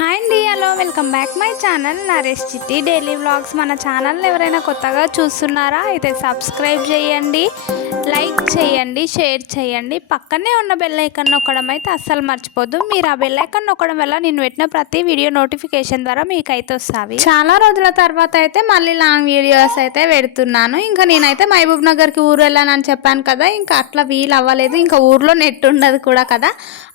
Hi అండి hello welcome back my channel Naresh Chitti daily vlogs మన channel ఎవరైనా కొత్తగా చూస్తున్నారా అయితే సబ్స్క్రైబ్ చేయండి. లైక్ చేయండి షేర్ చేయండి. పక్కనే ఉన్న బెల్ ఐకాన్ నొక్కడం అయితే అస్సలు మర్చిపోద్దు. మీరు ఆ బెల్ ఐకాన్ నొక్కడం వల్ల నేను పెట్టిన ప్రతి వీడియో నోటిఫికేషన్ ద్వారా మీకు అయితే వస్తాయి. చాలా రోజుల తర్వాత అయితే మళ్ళీ లాంగ్ వీడియోస్ అయితే పెడుతున్నాను. ఇంకా నేనైతే మహబూబ్ నగర్కి ఊరు వెళ్ళానని చెప్పాను కదా ఇంకా అట్లా వీలు అవ్వలేదు. ఇంకా ఊర్లో నెట్ ఉండదు కూడా కదా.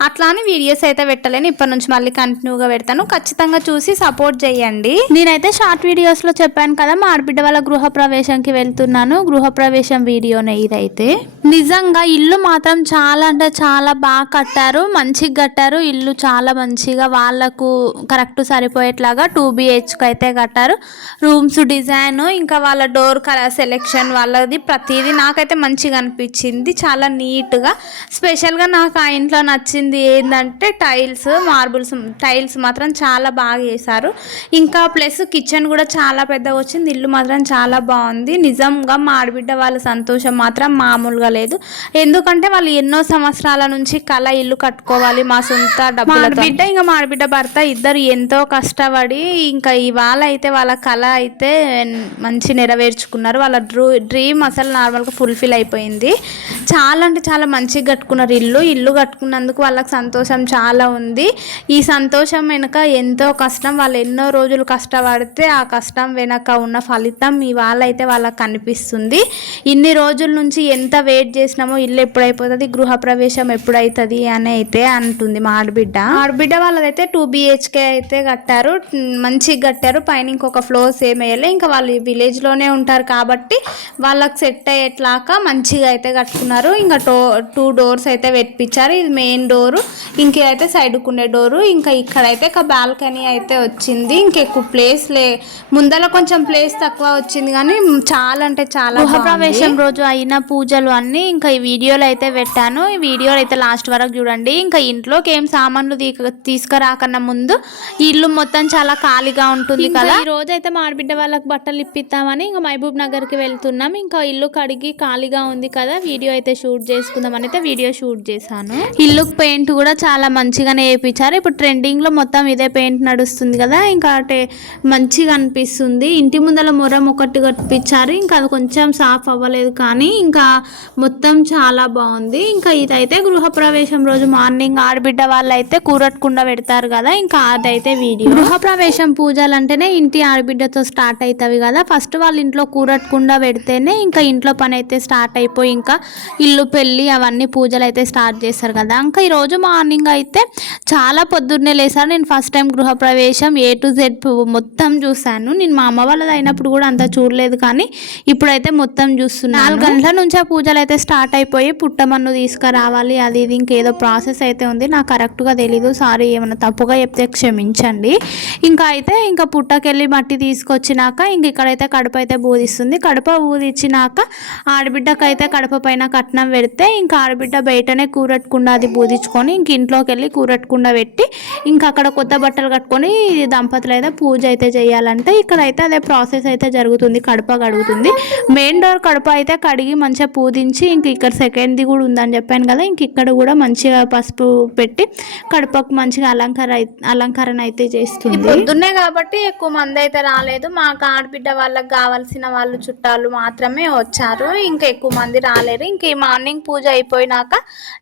అట్లా అని వీడియోస్ అయితే పెట్టలేను. ఇప్పటి నుంచి మళ్ళీ కంటిన్యూగా పెడతాను. ఖచ్చితంగా చూసి సపోర్ట్ చేయండి. నేనైతే షార్ట్ వీడియోస్లో చెప్పాను కదా మా ఆడబిడ్డ వాళ్ళ గృహ ప్రవేశంకి వెళ్తున్నాను. గృహ ప్రవేశం వీడియోనే ఇదైతే. నిజంగా ఇల్లు మాత్రం చాలా అంటే చాలా బాగా కట్టారు మంచిగా కట్టారు. ఇల్లు చాలా మంచిగా వాళ్ళకు కరెక్ట్ సరిపోయేట్లాగా టూ బిహెచ్కి అయితే కట్టారు. రూమ్స్ డిజైన్ ఇంకా వాళ్ళ డోర్ కలర్ సెలెక్షన్ వాళ్ళది ప్రతిదీ నాకైతే మంచిగా అనిపించింది. చాలా నీట్గా. స్పెషల్గా నాకు ఆ ఇంట్లో నచ్చింది ఏంటంటే టైల్స్ మార్బుల్స్ టైల్స్ మాత్రం చాలా బాగా చేశారు. ఇంకా ప్లస్ కిచెన్ కూడా చాలా పెద్దగా వచ్చింది. ఇల్లు మాత్రం చాలా బాగుంది. నిజంగా మా ఆడబిడ్డ వాళ్ళ సంతోషం మాత్రం మామూలుగా లేదు. ఎందుకంటే వాళ్ళు ఎన్నో సంవత్సరాల నుంచి కళ ఇల్లు కట్టుకోవాలి మా సొంత డబ్బుల బిడ్డ ఇంకా మా ఆడబిడ్డ భర్త ఇద్దరు ఎంతో కష్టపడి ఇంకా ఇవాళ అయితే వాళ్ళ కళ అయితే మంచి నెరవేర్చుకున్నారు. వాళ్ళ డ్రూ డ్రీమ్ అసలు నార్మల్గా ఫుల్ఫిల్ అయిపోయింది. చాలా అంటే చాలా మంచిగా కట్టుకున్నారు. ఇల్లు ఇల్లు కట్టుకున్నందుకు వాళ్ళకి సంతోషం చాలా ఉంది. ఈ సంతోషం వెనుక ఎంతో కష్టం. వాళ్ళు ఎన్నో రోజులు కష్టపడితే ఆ కష్టం వెనక ఉన్న ఫలితం ఇవాళ అయితే వాళ్ళకి కనిపిస్తుంది. ఇన్ని రోజుల నుంచి ఎంత వెయిట్ చేసినామో ఇల్లు ఎప్పుడైపోతుంది గృహ ప్రవేశం ఎప్పుడైతుంది అని అయితే అంటుంది మా ఆడబిడ్డ. ఆడబిడ్డ వాళ్ళదైతే టూ బిహెచ్కే అయితే కట్టారు మంచిగా కట్టారు పైన ఇంకొక ఫ్లోర్ సేమ్ వేయలే ఇంకా వాళ్ళు విలేజ్లోనే ఉంటారు కాబట్టి వాళ్ళకి సెట్ అయ్యేట్లాగా మంచిగా అయితే కట్టుకున్నారు. ఇంకా టో టూ డోర్స్ అయితే పెట్టించారు ఇది మెయిన్ డోరు ఇంకేదైతే సైడ్కు ఉండే డోరు ఇంకా ఇక్కడైతే ఒక బాల్కనీ అయితే వచ్చింది. ఇంకెక్కువ ప్లేస్ లే ముందర కొంచెం ప్లేస్ తక్కువ వచ్చింది కానీ చాలా అంటే చాలా ప్రవేశం రోజు అయిన పూజలు అన్నీ ఇంకా ఈ వీడియోలో అయితే పెట్టాను. ఈ వీడియోలో అయితే లాస్ట్ వరకు చూడండి. ఇంకా ఇంట్లోకి ఏం సామాన్లు తీసుకురాకన్నా ముందు ఈ ఇల్లు మొత్తం చాలా ఖాళీగా ఉంటుంది కదా. ఈ రోజు అయితే మా ఆడబిడ్డ వాళ్ళకి బట్టలు ఇప్పిద్దామని ఇంకా మహబూబ్ నగర్కి వెళ్తున్నాం. ఇంకా ఇల్లు కడిగి ఖాళీగా ఉంది కదా. వీడియో అయితే షూట్ చేసుకుందామని అయితే వీడియో షూట్ చేశాను. ఇల్లు పెయింట్ కూడా చాలా మంచిగానే వేయించారు ఇప్పుడు ట్రెండింగ్లో మొత్తం ఇదే పెయింట్ నడుస్తుంది కదా. ఇంకా అంటే మంచిగా అనిపిస్తుంది. ఇంటి ముందర మొరం ఒకటి కట్టించారు ఇంకా అది కొంచెం సాఫ్ అవ్వలేదు కానీ ఇంకా మొత్తం చాలా బాగుంది. ఇంకా ఇదైతే గృహ ప్రవేశం రోజు మార్నింగ్ ఆడబిడ్డ వాళ్ళు అయితే కూరట్కుండా పెడతారు కదా ఇంకా అదైతే వీడియో. గృహప్రవేశం పూజలు అంటేనే ఇంటి ఆడబిడ్డతో స్టార్ట్ అవుతాయి కదా ఫస్ట్ వాళ్ళ ఇంట్లో కూరట్కుండా పెడితేనే ఇంకా ఇంట్లో పని అయితే స్టార్ట్ అయిపోయి ఇంకా ఇల్లు పెళ్ళి అవన్నీ పూజలు అయితే స్టార్ట్ చేస్తారు కదా. ఇంకా ఈరోజు మార్నింగ్ అయితే చాలా పొద్దున్నే లేసారు నేను ఫస్ట్ టైం గృహప్రవేశం ఏ టు జెడ్ మొత్తం చూశాను. నేను మా అమ్మ వాళ్ళది అయినప్పుడు కూడా అంత చూడలేదు కానీ ఇప్పుడైతే మొత్తం చూస్తున్నాను. నాలుగు గంటల నుంచి పూజలు అయితే స్టార్ట్ అయిపోయి పుట్టమన్ను తీసుకురావాలి అది ఇది ఇంకేదో ప్రాసెస్ అయితే ఉంది. నాకు కరెక్ట్గా తెలీదు. సారీ ఏమైనా తప్పుగా చెప్తే క్షమించండి. ఇంకా అయితే ఇంకా పుట్టకెళ్ళి మట్టి తీసుకొచ్చినాక ఇంక ఇక్కడైతే కడుపు అయితే బూదిస్తుంది. కడప బూదిచ్చినాక ఆడబిడ్డకైతే కడప పైన కట్నం పెడితే ఇంకా ఆడబిడ్డ బయటనే కూరట్టుకుండా అది బూదించుకొని ఇంక ఇంట్లోకి వెళ్ళి కూరట్టుకుండా పెట్టి ఇంకా అక్కడ కొత్త బట్టలు కట్టుకొని దంపతులు అయితే పూజ అయితే చేయాలంటే ఇక్కడైతే అదే ప్రాసెస్ అయితే జరుగుతుంది. కడప కడుగుతుంది. మెయిన్ డోర్ కడప అయితే కడిగి మంచిగా పూజించి ఇంక ఇక్కడ సెకండ్ది కూడా ఉందని చెప్పాను కదా ఇంక ఇక్కడ కూడా మంచిగా పసుపు పెట్టి కడపకు మంచిగా అలంకార అలంకరణ అయితే చేస్తుంది. పొద్దున్నే కాబట్టి ఎక్కువ మంది అయితే రాలేదు. మాకు ఆడబిడ్డ వాళ్ళకి కావాల్సిన వాళ్ళు చుట్టాలు మాత్రమే వచ్చారు. ఇంకా ఎక్కువ మంది రాలేరు. ఇంక ఈ మార్నింగ్ పూజ అయిపోయినాక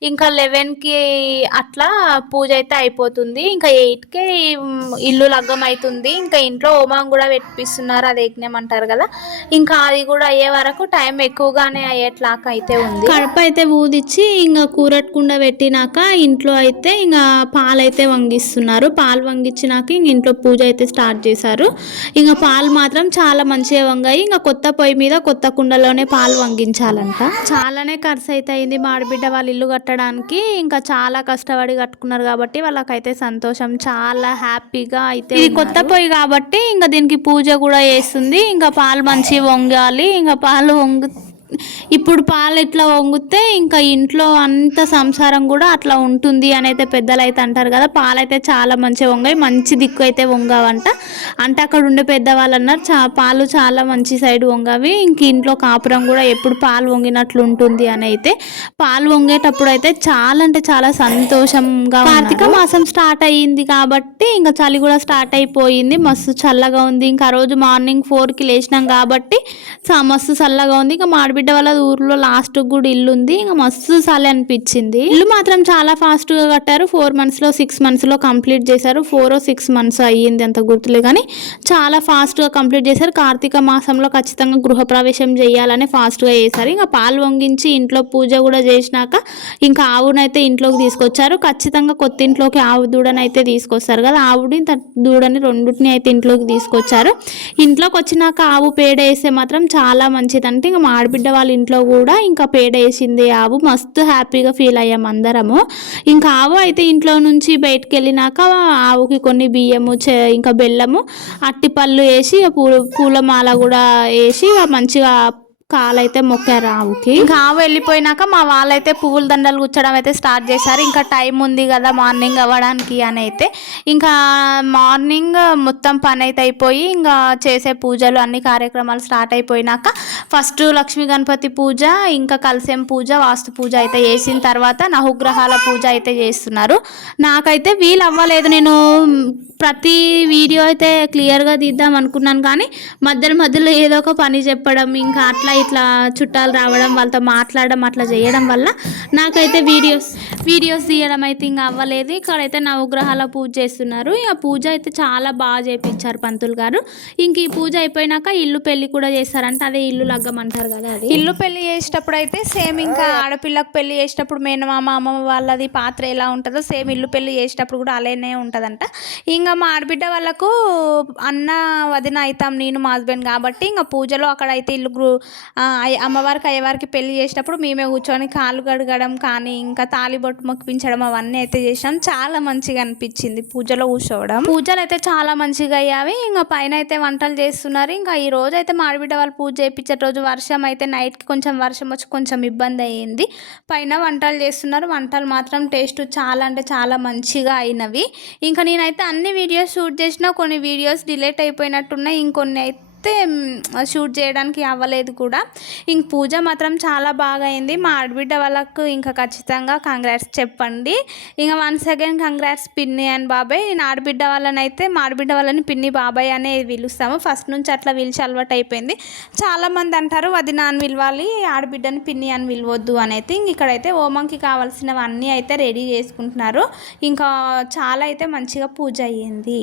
ఇంకా లెవెన్కి అట్లా పూజ అయితే అయిపోతుంది. ఇంకా ఎయిట్కి ఇల్లు లగ్గం అవుతుంది ఇంకా ఇంట్లో హోమం కూడా పెట్టిస్తున్నారు అది యజ్ఞం అంటారు కదా. ఇంకా అది కూడా అయ్యే వరకు టైం ఎక్కువగానే అయ్యేట్లాగా అయితే ఉంది. కడప అయితే ఊదిచ్చి ఇంకా కూరట్కుండా పెట్టినాక ఇంట్లో అయితే ఇంకా పాలు అయితే వంగిస్తున్నారు. పాలు వంగించినాక ఇంక ఇంట్లో పూజ అయితే స్టార్ట్ చేశారు. ఇంకా పాలు మాత్రం చాలా మంచిగా వంగాయి. ఇంకా కొత్త పొయ్యి మీద కొత్త కుండలోనే పాలు వంగించాలంట. చాలానే ఖర్చు అయితే అయింది మా ఆడబిడ్డ వాళ్ళ ఇల్లు కట్టడానికి. ఇంకా చాలా కష్టపడి కట్టుకున్నారు కాబట్టి వాళ్ళకైతే సంతోషం. చాలా హ్యాపీగా అయితే ఇది కొత్త పొయ్యి కాబట్టి ఇంకా దీనికి పూజ కూడా చేస్తుంది. ఇంకా పాలు మంచి వంగాలి. ఇంకా పాలు వంగు ఇప్పుడు పాలు ఇట్లా వంగితే ఇంకా ఇంట్లో అంత సంసారం కూడా అట్లా ఉంటుంది అని అయితే పెద్దలు అయితే అంటారు కదా. పాలు అయితే చాలా మంచిగా వంగాయి. మంచి దిక్కు అయితే వంగావంట. అంటే అక్కడ ఉండే పెద్దవాళ్ళు అన్నారు చా పాలు చాలా మంచి సైడ్ వంగవి. ఇంక ఇంట్లో కాపురం కూడా ఎప్పుడు పాలు వంగినట్లు ఉంటుంది అని అయితే. పాలు వంగేటప్పుడు అయితే చాలా అంటే చాలా సంతోషంగా కార్తీక మాసం స్టార్ట్ అయ్యింది కాబట్టి ఇంకా చలి కూడా స్టార్ట్ అయిపోయింది. మస్తు చల్లగా ఉంది. ఇంకా రోజు మార్నింగ్ ఫోర్కి లేచినాం కాబట్టి స- మస్తు చల్లగా ఉంది. ఇంకా మాడిబిడ్డ వాళ్ళ ఊర్లో లాస్ట్ కూడా ఇల్లు ఉంది. ఇంకా మస్తు చలి అనిపించింది. ఇల్లు మాత్రం చాలా ఫాస్ట్గా కట్టారు. ఫోర్ మంత్స్లో సిక్స్ మంత్స్లో కంప్లీట్ చేశారు. ఫోర్ సిక్స్ మంత్స్ అయ్యింది అంత గుర్తులేదు కానీ చాలా ఫాస్ట్గా కంప్లీట్ చేశారు. కార్తీక మాసంలో ఖచ్చితంగా గృహప్రవేశం చేయాలని ఫాస్ట్గా చేశారు. ఇంకా పాలు వంగించి ఇంట్లో పూజ కూడా చేసినాక ఇంకా ఆవునైతే ఇంట్లోకి తీసుకొచ్చారు. ఖచ్చితంగా కొత్త ఇంట్లోకి ఆవు దూడనైతే తీసుకొస్తారు కదా. ఆవుని దూడని రెండింటిని అయితే ఇంట్లోకి తీసుకొచ్చారు. ఇంట్లోకి వచ్చినాక ఆవు పేడ వేస్తే మాత్రం చాలా మంచిది అంటే ఇంకా మా ఆడబిడ్డ వాళ్ళ ఇంట్లో కూడా ఇంకా పేడ వేసింది ఆవు. మస్తు హ్యాపీగా ఫీల్ అయ్యాం అందరము. ఇంకా ఆవు అయితే ఇంట్లో నుంచి బయటకు వెళ్ళినాక ఆవుకి కొన్ని బియ్యము చే- ఇంకా బెల్లము అట్టిపళ్ళు వేసి పూల పూలమాల కూడా వేసి మంచిగా కాలైతే మొక్కారు ఆవుకి ఇంకా ఆవు వెళ్ళిపోయినాక మా వాళ్ళైతే పువ్వుల దండలు గుచ్చడం అయితే స్టార్ట్ చేశారు. ఇంకా టైం ఉంది కదా మార్నింగ్ అవ్వడానికి అని అయితే. ఇంకా మార్నింగ్ మొత్తం పని అయితే అయిపోయి ఇంకా చేసే పూజలు అన్ని కార్యక్రమాలు స్టార్ట్ అయిపోయినాక ఫస్ట్ లక్ష్మీ గణపతి పూజ ఇంకా కలిసేం పూజ వాస్తు పూజ అయితే చేసిన తర్వాత నహుగ్రహాల పూజ అయితే చేస్తున్నారు. నాకైతే వీలు అవ్వలేదు. నేను ప్రతి వీడియో అయితే క్లియర్గా తీద్దాం అనుకున్నాను కానీ మధ్యలో మధ్యలో ఏదో ఒక పని చెప్పడం ఇంకా అట్లా ఇట్లా చుట్టాలు రావడం వాళ్ళతో మాట్లాడడం అట్లా చేయడం వల్ల నాకైతే వీడియోస్ వీడియోస్ తీయడం అయితే ఇంకా అవ్వలేదు. ఇక్కడైతే నవగ్రహాల పూజ చేస్తున్నారు. ఇక పూజ అయితే చాలా బాగా చేపించారు పంతులు గారు. ఇంక ఈ పూజ అయిపోయినాక ఇల్లు పెళ్ళి కూడా చేస్తారంటే. అదే ఇల్లు లగ్గం అంటారు కదా అది. ఇల్లు పెళ్ళి చేసేటప్పుడు అయితే సేమ్ ఇంకా ఆడపిల్లకు పెళ్ళి చేసేటప్పుడు మేనమామ అమ్మమ్మ వాళ్ళది పాత్ర ఎలా ఉంటుందో సేమ్ ఇల్లు పెళ్ళి చేసేటప్పుడు కూడా అలానే ఉంటుందంట. ఇంకా మా ఆడబిడ్డ వాళ్ళకు అన్న వదిన అవుతాం నేను మా హస్బెండ్ కాబట్టి ఇంకా పూజలో అక్కడైతే ఇల్లు గ్రూ అమ్మవారికి అయ్యవారికి పెళ్ళి చేసినప్పుడు మేమే కూర్చొని కాళ్ళు కడగడం కానీ ఇంకా తాలిబొట్టు మొక్కిపించడం అవన్నీ అయితే చేసాం చాలా మంచిగా అనిపించింది పూజలో కూర్చోవడం. పూజలు అయితే చాలా మంచిగా అయ్యావి. ఇంకా పైన అయితే వంటలు చేస్తున్నారు. ఇంకా ఈ రోజు అయితే మాడిబిడ్డ వాళ్ళు పూజ చేయించే రోజు వర్షం అయితే నైట్కి కొంచెం వర్షం వచ్చి కొంచెం ఇబ్బంది అయ్యింది. పైన వంటలు చేస్తున్నారు. వంటలు మాత్రం టేస్ట్ చాలా అంటే చాలా మంచిగా అయినవి. ఇంకా నేనైతే అన్ని వీడియోస్ షూట్ చేసిన కొన్ని వీడియోస్ డిలేట్ అయిపోయినట్టున్నాయి. ఇంకొన్ని అయితే మ్, షూట్ చేయడానికి అవ్వలేదు కూడా. ఇంక పూజ మాత్రం చాలా బాగా అయింది మా ఆడబిడ్డ వాళ్ళకు ఇంకా ఖచ్చితంగా కంగ్రాట్స్ చెప్పండి. ఇంకా వన్స్ అగైన్ కంగ్రాట్స్ పిన్ని అండ్ బాబాయ్. నేను ఆడబిడ్డ వాళ్ళని అయితే మా ఆడబిడ్డ వాళ్ళని పిన్ని బాబాయ్ అనే పిలుస్తాము. ఫస్ట్ నుంచి అట్లా పిలిచి అలవాటు అయిపోయింది. చాలామంది అంటారు వదిన అని పిలవాలి ఆడబిడ్డని పిన్ని అని పిలవద్దు అని అయితే ఇంక ఇక్కడైతే ఓమంకి కావాల్సినవన్నీ అయితే రెడీ చేసుకుంటున్నారు. ఇంకా చాలా అయితే మంచిగా పూజ అయ్యింది.